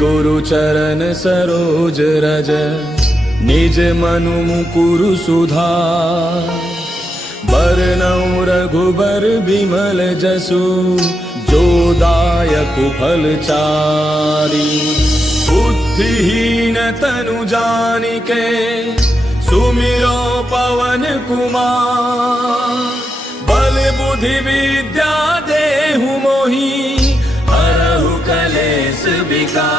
गुरु चरण सरोज रज निज मनु मुकुरु सुधार। बरनउँ रघुबर बिमल जसु जो दायक फल चारि। बुद्धिहीन तनु जानिके सुमिरो पवन कुमार। बल बुद्धि विद्या देहु मोहि हरहु कलेश विकार।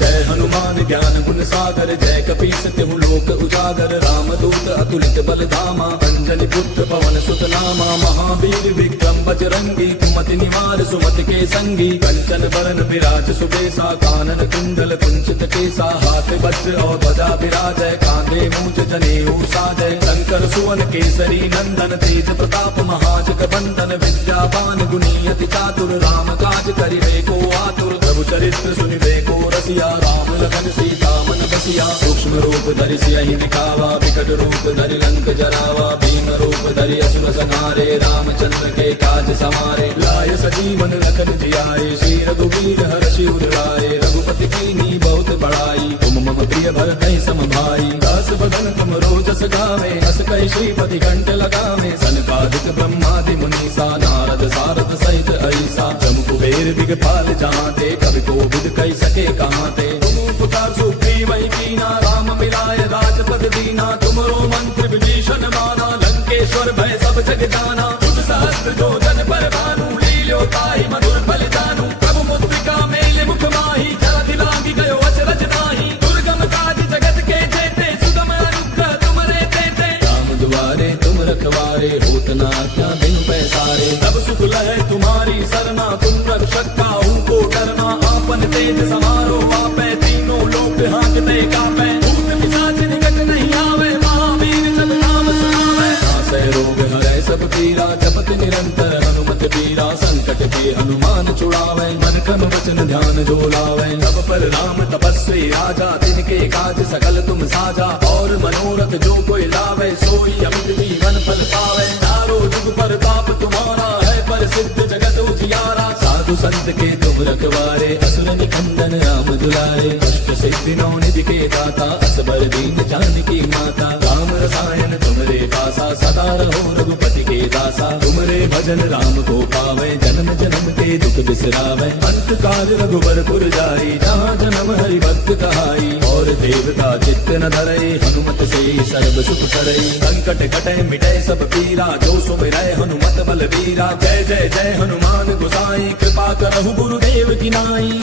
जय हनुमान ज्ञान गुण सागर जय कपीस तिहु लोक उजागर। रामदूत अतुलित बल धामा अंजनी पुत्र पवन सुत नामा। महावीर विक्रम बजरंगी कुमति निवार सुमति के संगी। कंचन बरन विराज सुबेसा कानन कुंडल कुंचित केसा। हाथ वज्र और ध्वजा विराजय कांधे मूंज जनेऊ साजय। शंकर सुवन केसरी नंदन तेज प्रताप महाजग बंदन। विद्यावान गुणी अति चातुर राम काज करिबे को आतुर। प्रभु चरित्र सुनिबे को रसिया राम लखन सीता मन बसिया। सूक्ष्म रूप धरि सियहि दिखावा विकट रूप धरि लंक जरावा। भीम रूप धरि असुर संहारे रामचंद्र के काज समारे। लाय सजीवन लखन जियाए श्री रघुवीर हर्षि उर लाए। रघुपति कीन्ही बहुत बड़ाई तुम मम प्रिय भरतहि सम भाई। दास बदन तुम रोजस गावे अस कहि श्रीपति कंठ लगावे। सनकादिक ब्रह्मादि मुनीसा नारद सारद सहित ऐसा। जम कुबेर दिगपाल जहांते कवि कोविद कहि सके कहांते। तुम उपकार सुग्रीवहि कीना राम मिलाय राजपद दीना। तुमरो मंत्र विभीषण माना लंकेश्वर भय सब जग जाना। तुम सहस्त्र जो जन पर भानु लील्यो ताहि मधुर फल जानू। प्रभु मुद्रिका मेल मुख माहि जलधि लांघि गयो अचरज नाहि। दुर्गम काज जगत के जेते सुगम अनुग्रह तुमरे तेते। राम दुआरे तुम रखवारे होत न आज्ञा बिनु पैसारे। तब सुख लहै तुम्हारी सरना तुम रक्षक काहू को डरना। आपन तेज समारो आपै तीनों लोक हांकते कापै। भूत पिशाच निकट नहीं आवे महावीर जब नाम सुनावे। नासै रोग हरै सब पीरा जपत निरंतर हनुमत पीरा। संकट के हनुमान छुड़ावे मन क्रम वचन ध्यान जो लावे। तब पर राम तपस्वी राजा तिनके काज सकल तुम साजा। और मनोरथ जो कोई लावे सोई अमित जीवन फल पावे। चारों जुग पर ताप तुम्हारा है प्रसिद्ध जगत उजियारा। साधु संत के तुम रखवारे असुर निकंदन राम दुलारे। अष्ट सिद्धि नौ निधि के दाता असबर दीन जानकी माता। राम रसायन तुमरे पासा सदा रहो रघुपति के दासा। तुमरे भजन राम को पावे जन्म जन्म के दुख बिसरावे। अंत काल रघुबर पुर जाई जहाँ जन्म हरि भक्त कहाई। और देवता चित्त न धरई हनुमत से सर्व सुख करई। संकट कटै मिटै सब पीरा जो सुमिरै हनुमत बल वीरा। जय जय जय हनुमान गोसाई कृपा करहु गुरुदेव की नाई।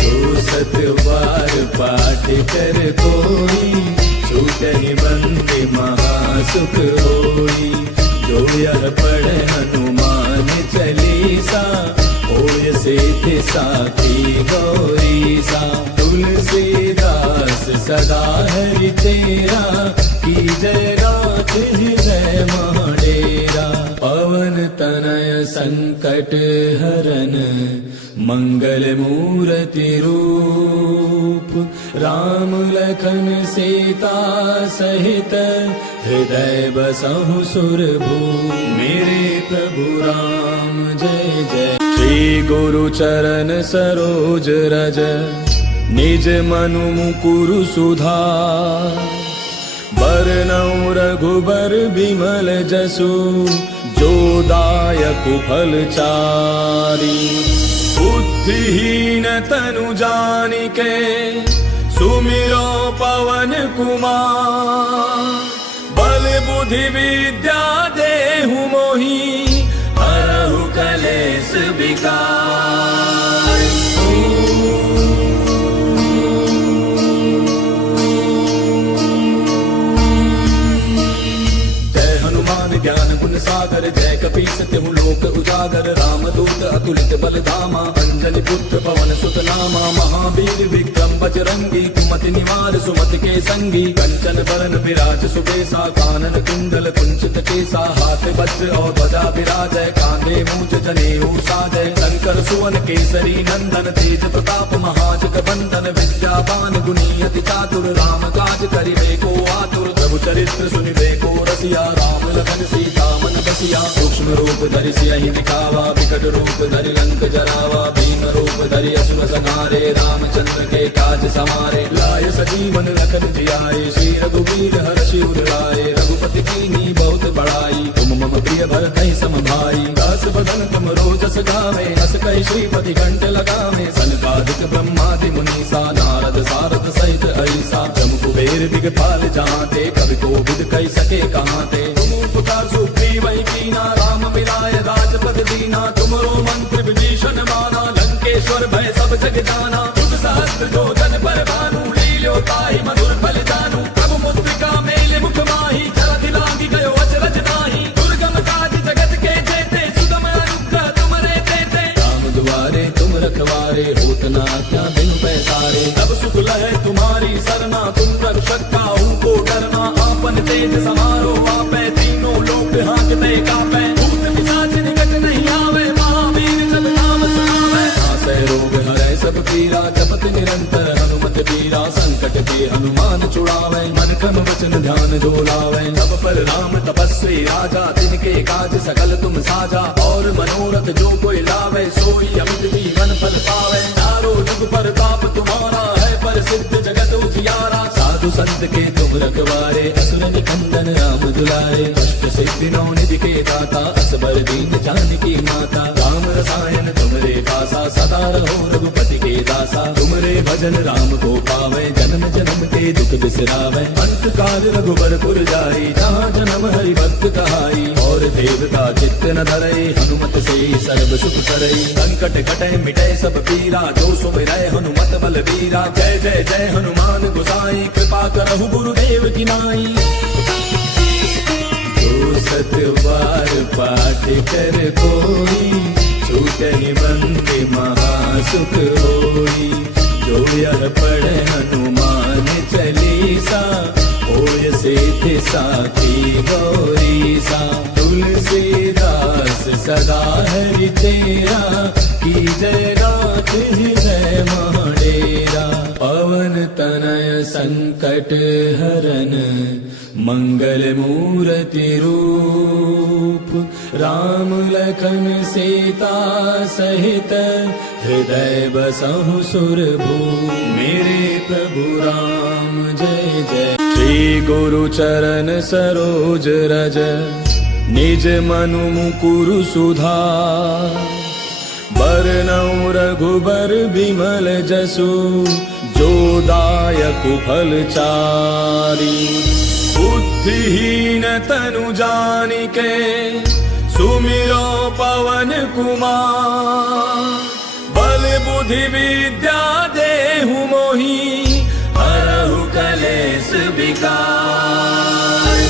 जो सत बार पाठ कर कोई छूटहि बंदी महासुख होई। जो यह पढ़े हनुमान चालीसा होय सिद्धि साखी गौरीसा। तुलसीदास सदा हरि तेरा की जय रात हृदय महडेरा। पवन तनय संकट हरन मंगल मूर्ति रूप। राम लखन सीता सहित हृदय बसहु सुरभूप। मेरे प्रभु राम जय जय। श्री गुरु चरण सरोज रज निज मनु मुकुरु सुधार। बरनउँ रघुबर बिमल जसु जो दायक फल चारि। बुद्धिहीन तनु जानिके सुमिरो पवन कुमार। बल बुद्धि विद्या देहु मोहि हरहु कलेश विकार। ज्ञान गुण सागर जय कपीस तिहु लोक उजागर। रामदूत अतुलित बल धामा अंजनी पुत्र पवन सुत नामा। महावीर विक्रम बजरंगी कुमति निवार सुमति के संगी। कंचन बरन विराज सुबेसा कानन कुंडल कुंचित केसा। हाथ वज्र और ध्वजा विराजय कांधे मूंज जनेऊ साजय। शंकर सुवन केसरी नंदन तेज प्रताप महाजग बंदन। विद्यावान गुणी अति चातुर राम काज करिबे को आतुर। प्रभु चरित्र सुनिबे को रसिया राम लखन सीता मन बसिया सूक्ष्म रूप धरि सियहि दिखावा विकट रूप धरि लंक जरावा भीम रूप धरि असुर संहारे रामचंद्र के काज समारे लाय सजीवन लखन जियाए श्री रघुवीर हर्षि उर लाए रघुपति कीन्ही बहुत बड़ाई तुम मम प्रिय भरतहि सम भाई दास बदन तुम रोजस गावे हस कहि श्रीपति कंठ लगावे सनकादिक ब्रह्मादि मुनीसा नारद सारद सहित ऐसा जम कुबेर दिगपाल जहांते कवि कोविद कहि सके कहांते तुम उपकार सुग्रीव कीना राम मिलाय राजपद दीना तुमरो मंत्र विभीषण माना लंकेश्वर भय सब जग जाना तुम सहस्त्र जो जन पर भानु लील्यो ताहि मधुर फल जानू प्रभु मुद्रिका मेल मुख माही जलधि लागी गयो अचरज नाही दुर्गम काज जगत के जेते सुगम अनुग्रह तुमरे देते राम दुआरे तुम रखवारे होत न क्या बिन पैसारे तब सुख लहै तुम्हारी सरना तुम रक्षक काहू को डरना आपन तेज समारो आपै तीनों लोक हांकते कापै भूत पिशाच निकट नहीं आवे महावीर जब नाम सुनावे नासै रोग हरै सब पीरा जपत निरंतर हनुमत पीरा संकट के हनुमान छुड़ावे मन क्रम वचन ध्यान जो लावे तब पर राम तपस्वी राजा तिनके काज सकल तुम साजा और मनोरथ जो कोई लावे सोई अमित जीवन फल पावे चारों जुग प्रताप तुम्हारा है प्रसिद्ध जगत उजियारा साधु संत के तुम रखवारे असुर निकंदन राम दुलारे अष्ट सिद्धि नौ निधि के दाता असबर दीन जानकी माता राम रसायन तुमरे पासा सदा रहो रघुपति के दासा तुमरे भजन राम को पावे जन्म जन्म के दुख बिसरावे अंत काल रघुबर पुर जाई जहाँ जन्म हरि भक्त कहाई और देवता चित्त न धरे हनुमत से सर्व सुख करे संकट कटे मिटे सब पीरा जो सुमिरै हनुमत बल वीरा जय जय जय हनुमान गोसाई कृपा करहु गुरुदेव की नाई जो सत बार पाठ कर कोई छूटहि बंदे महासुख होई जो यह पढ़े हनुमान चालीसा होय सिद्धि साखी गौरीसा तुलसीदास सदा हरि तेरा की जय रात हृदय महडेरा पवन तनय संकट हरन मंगल मूर्ति रूप राम लखन सीता सहित हृदय बसहु सुरभूप मेरे प्रभु राम जय जय श्री गुरु चरण सरोज रज निज मनु मुकुरु सुधार बरनउँ रघुबर बिमल जसु जो दायक फल चारी बुद्धिहीन तनु जानिके सुमिरो पवन कुमार बल बुद्धि विद्या देहु मोहि हरहु कलेश विकार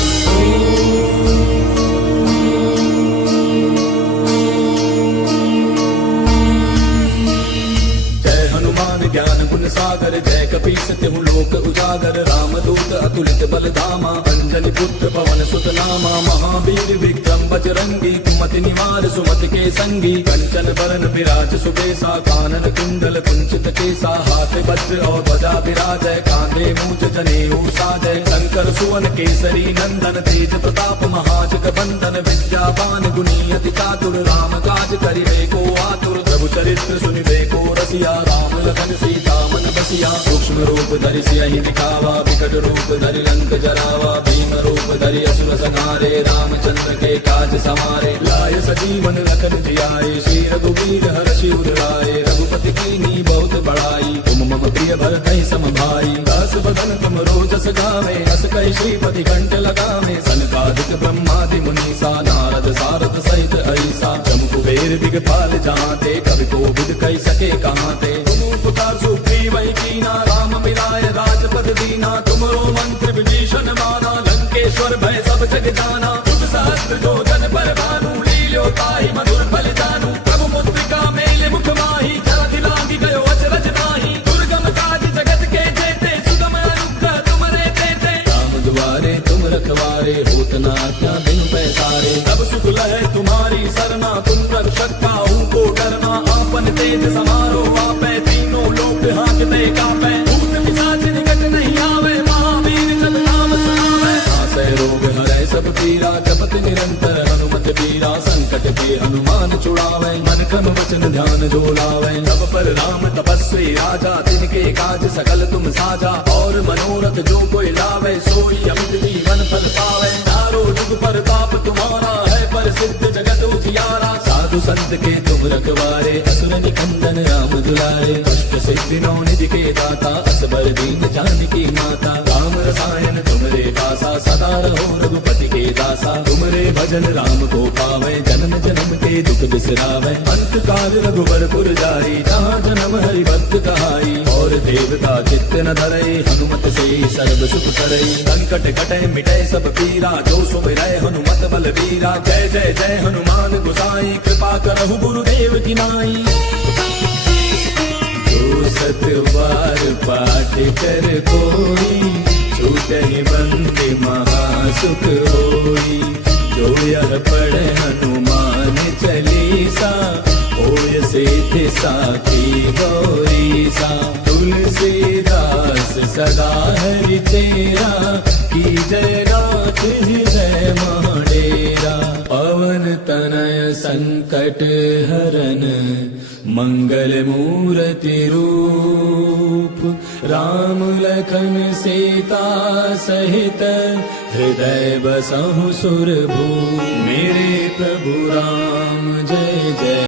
ज्ञान गुण सागर जय कपीस तिहु लोक उजागर रामदूत अतुलित बल धामा अंजनी पुत्र पवन सुत नामा महावीर विक्रम बजरंगी कुमति निवार सुमति के संगी कंचन बरन विराज सुबेसा कानन कुंडल कुंचित केसा हाथ वज्र और ध्वजा विराजय कांधे मूंज जनेऊ साजय शंकर सुवन केसरी नंदन तेज प्रताप महाजग बंदन विद्यावान गुणी अति चातुर राम काज करिबे को आतुर प्रभु चरित्र सुनिबे को रसिया राम लखन सीता मन बसिया सूक्ष्म रूप धरि सियहि दिखावा विकट रूप धरि लंक जरावा भीम रूप धरि असुर संहारे रामचंद्र के काज समारे लाय सजीवन लखन जियाए श्री रघुवीर हर्षि उर लाए रघुपति कीन्ही बहुत बड़ाई तुम मम प्रिय भरतहि सम भाई दास बदन तुम रोजस गावे हस कहि श्रीपति कंठ लगावे सनकादिक ब्रह्मादि मुनीसा नारद सारद सहित ऐसा जम कुबेर दिगपाल जहांते कवि कोविद कहि सके कहांते तुम उपकार सुग्रीव कीना राम मिलाय राजपद दीना तुमरो मंत्र विभीषण माना लंकेश्वर भय सब जग जाना तुम सहस्त्र जो जन पर भानु लील्यो ताहि मधुर फल जानू प्रभु मुद्रिका मेल मुख माही जलधि लागी गयो अचरज नाही दुर्गम काज जगत के जेते सुगम अनुग्रह तुमरे देते राम दुआरे तुम रखवारे होत न क्या बिन पैसारे तब सुख लहै तुम्हारी सरना तुम रक्षक काहू को डरना आपन तेज समारो आपै तीनों लोक हांकते कापै भूत पिशाच निकट नहीं आवे महावीर जब नाम सुनावे सब पीरा जपत निरंतर हनुमत पीरा संकट के हनुमान छुड़ावे मन क्रम वचन ध्यान जो लावे तब पर राम तपस्वी राजा तिनके काज सकल तुम साजा और मनोरथ जो कोई लावे सोई अमित जीवन फल पावे चारों जुग पर ताप तुम्हारा है पर सिद्ध जगत उजियारा साधु संत के तुम रखवारे असुर निकंदन राम दुलारे अष्ट सिद्धि नौ निधि के दाता असबर दीन जानकी माता राम रसायन तुमरे पासा सदा रहो रघुपति के दासा तुमरे भजन राम को पावे जन्म जन्म के दुख बिसरावे अंत काल रघुबरपुर जाई जहाँ जन्म हरि भक्त कहाई और देवता चित्त न धरे हनुमत से सर्व सुख करे संकट कटे मिटे सब पीरा जो सुमिरै हनुमत बल वीरा जय जय जय हनुमान गोसाई कृपा करहु गुरुदेव की नाई जो सत बार पाठ कर कोई छूटहि बंदे महासुख होई जो यह पढ़े हनुमान चालीसा होय सिद्धि साखी गौरीसा तुलसीदास सदा हरि तेरा की जय नाथ हृदय महाडेरा पवन तनय संकट हरन मंगल मूर्ति रूप राम लखन सीता सहित हृदय बसहु सुरभूप मेरे प्रभु राम जय जय।